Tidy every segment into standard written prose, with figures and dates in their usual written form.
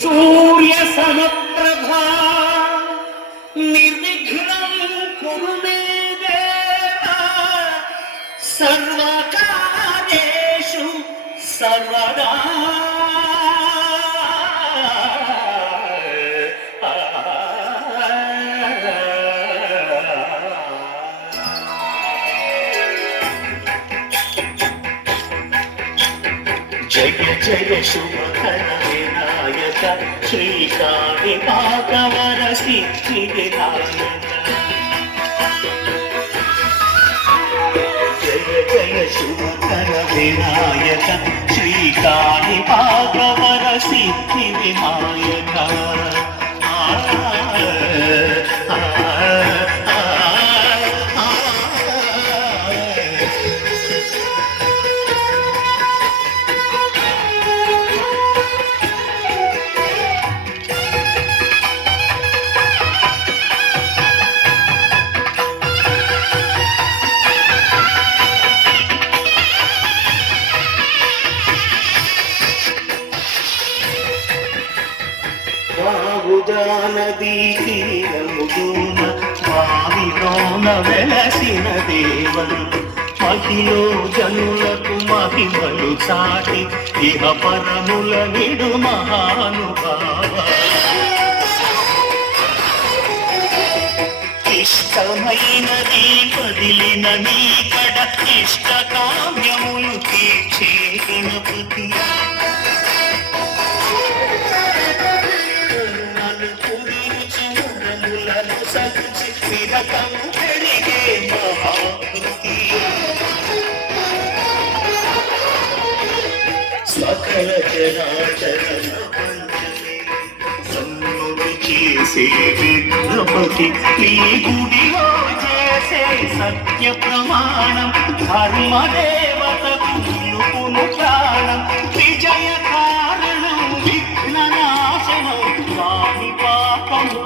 सूर्य समप्रभा निर्विघ्नं कुरु मे देव सर्वकार्येषु सर्वदा। जय जय शुभकर विनायक श्रीकाणि भागवर सिद्धि विनायक। जय जय शुभकर विनायक श्रीकाणि भागवर सिद्धि विनायक। నదీ తీరమున వావిలోన వెలసిన దేవను మహిలో జనులకు మహిమలు చాటి ఇహ పరముల నిడు మహానుభావ। ఇష్టమైనది వదిలిన నీ కడ ఇష్ట కామ్యములు తీర్చే గణపతి। సకల చరాచర సన్నుతి చేసే విఘ్నపతి నీ గుడిలో చేసే సత్య ప్రమాణం ధర్మదేవతకు నిలుపును ప్రాణం విజయ కారణం విఘ్న నాశనం స్వామి పాపము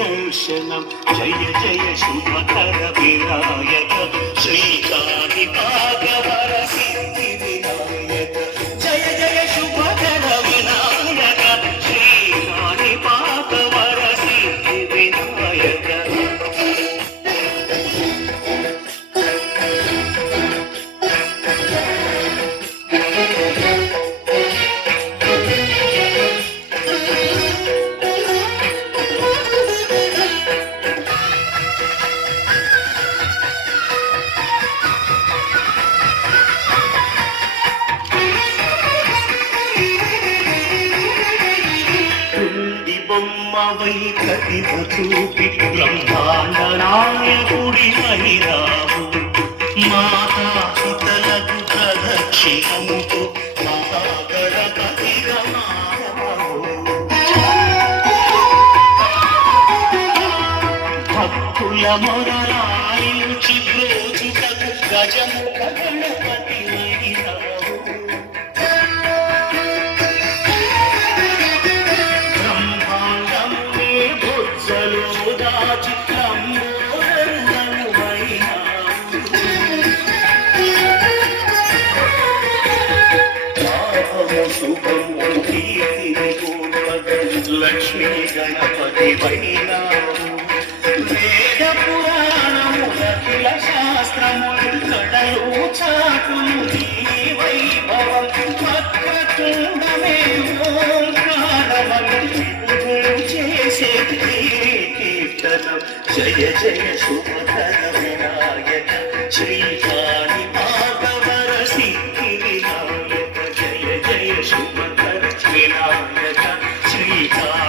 దర్శనం। జయ జయ శుభకర వినాయక శ్రీకాణి భాగవర సిద్ధి వినాయక। జయ జయ శుభకర వినాయక శ్రీకాణి భాగవర సిద్ధి వినాయక। బొమ్మవై ప్రతిభ చూపి బ్రహ్మాండ నాయకుడి మహిరావు మాతా పితలకు ప్రదక్షిణముతో మహాగణపతి భక్తుల మొరలాయించి ప్రోచుటకు గజముఖ గణపతి మహిరావు। లక్ష్మీ గణపతి వైనాము వేద పురాణముల శాస్త్రములు కడలు చాటులు నీ వైభవం వక్రతుండమే ఓంకారమను చేసే కీర్తనం। జయ జయ శుభకర వినాయక శ్రీకాణి భాగవర సిద్ధి వినాయక। జయ జయ శుభకర వినాయక శ్రీకాణి